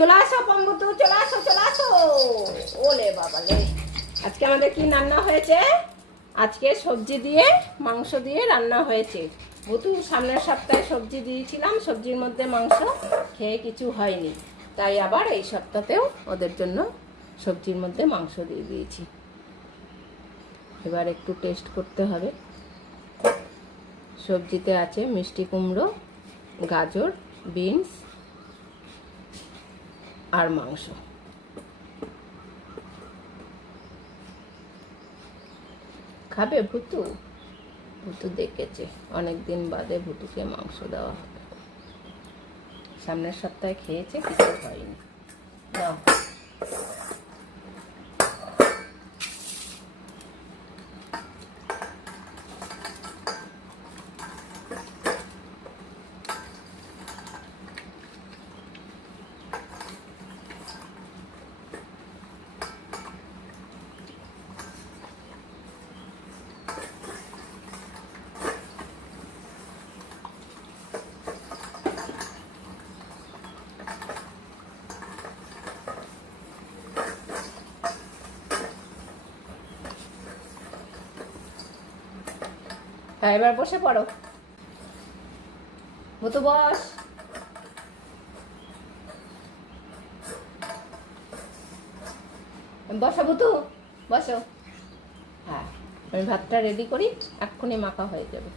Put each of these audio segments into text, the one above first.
চলে আসো, পম্বতু, চলে আসো চলে আসো। ওলে বাবা লে আজকে আমাদের কি রান্না হয়েছে? আজকে সবজি দিয়ে, মাংস দিয়ে রান্না হয়েছে। বুতু সামনের সপ্তাহে সবজি দিয়েছিলাম, সবজির মধ্যে মাংস খেয়ে কিছু হয়নি। তাই আবার এই সপ্তাহতেও ওদের জন্য সবজির মধ্যে মাংস দিয়ে দিয়েছি। এবার একটু টেস্ট করতে হবে। সবজিতে আছে মিষ্টি কুমড়ো, গাজর, বিনস আর মাংস। খাবে ভুতু? ভুতু দেখেছে। অনেকদিন বাদে ভুতুকে মাংস দেওয়া হবে। সামনের সপ্তাহে খেয়েছে, কিছু হয়নি। দাও। হ্যাঁ এবার বসে পড়ো। ভুতু বস। বসো ভুতু বসো। হ্যাঁ আমি ভাতটা রেডি করি, এক্ষুনি মাখা হয়ে যাবে।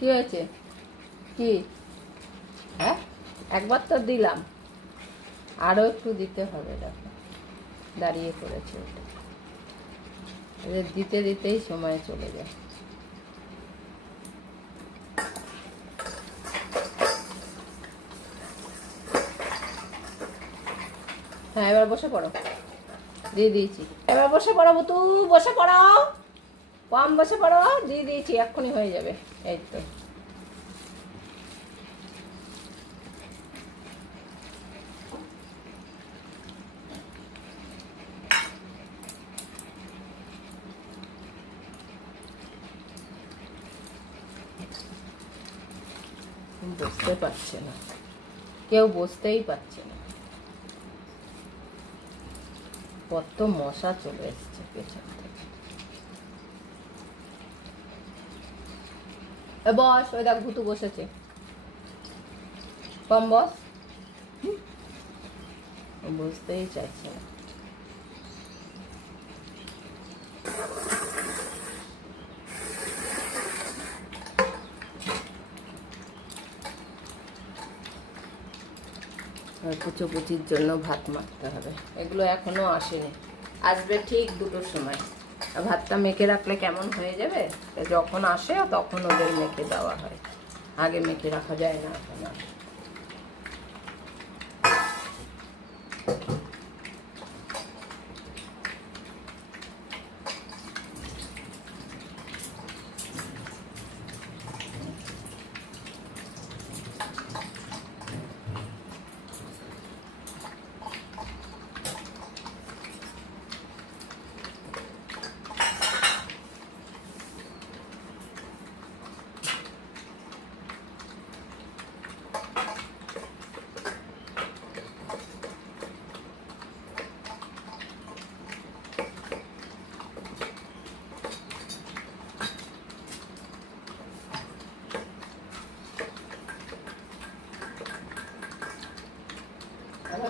কি হয়েছে? কি? হ্যাঁ? একবার তো দিলাম। আরও একটু দিতে হবে, দেখো। দাঁড়িয়ে দিতে দিতেই সময় চলে যায়। হ্যাঁ এবার বসে পড়ো। দিয়ে দিয়েছি। এবার বসে পড়ো, বুতু, বসে পড়ো। কম বসে পড়ো, দিয়ে দিয়েছি, এক্ষুনি হয়ে যাবে। এই তো। বুঝতে পারছে না। কেউ বুঝতেই পারছে না। কত মশা চলে এসছে পেছন থেকে। বস, ওই দেখ ভুতু বসেছে। কম বস। বুঝতেই চাইছে না। কুচোকুচির জন্য ভাত মাখতে হবে। এগুলো এখনও আসেনি। আসবে ঠিক দুটোর সময়। ভাতটা মেখে রাখলে কেমন হয়ে যাবে? যখন আসে তখন ওদের মেখে দেওয়া হয়। আগে মেখে রাখা যায় না, এখন আর আবার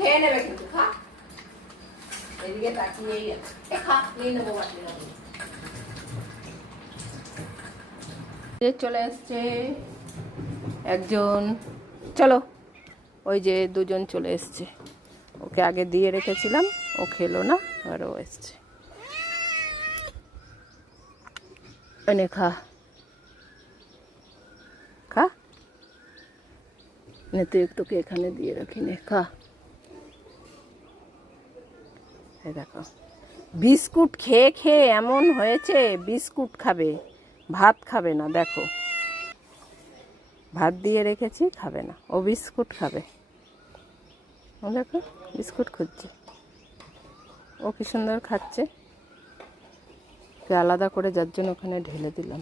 খেয়ে নেবে কিন্তু খা এদিকে এ খা নিয়ে নেব চলে এসছে একজন, চলো, ওই যে দুজন চলে এসছে। ওকে আগে দিয়ে রেখেছিলাম, ও খেলো না, আর ও এসছে। খা। খা? তুই একটুকে এখানে দিয়ে রাখি, নে, খা। এই দেখো। বিস্কুট খেয়ে খেয়ে এমন হয়েছে, বিস্কুট খাবে, ভাত খাবে না, দেখো। ভাত দিয়ে রেখেছি, খাবে না, ও বিস্কুট খাবে। ও দেখো, বিস্কুট খুঁজছে। ও কি সুন্দর খাচ্ছে। আলাদা করে যার জন্য ওখানে ঢেলে দিলাম।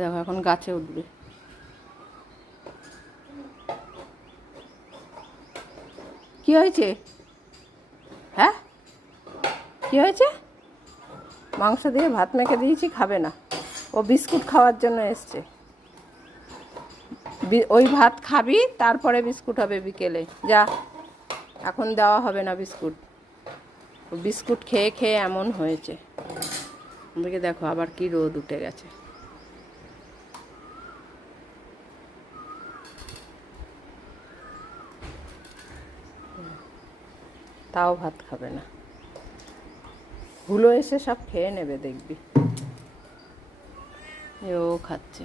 দেখো, এখন গাছে উঠবে। হয়েছে? হ্যাঁ? কি হয়েছে? মাংস দিয়ে ভাত মেখে দিয়েছি, খাবে না। ও বিস্কুট খাওয়ার জন্য এসছে। ওই ভাত খাবি, তারপরে বিস্কুট হবে বিকেলে। যা, এখন দেওয়া হবে না বিস্কুট। বিস্কুট খেয়ে খেয়ে এমন হয়েছে। দেখো আবার কি রোদ উঠে গেছে। তাও ভাত খাবে না। হুলো এসে সব খেয়ে নেবে দেখবি। ও খাচ্ছে।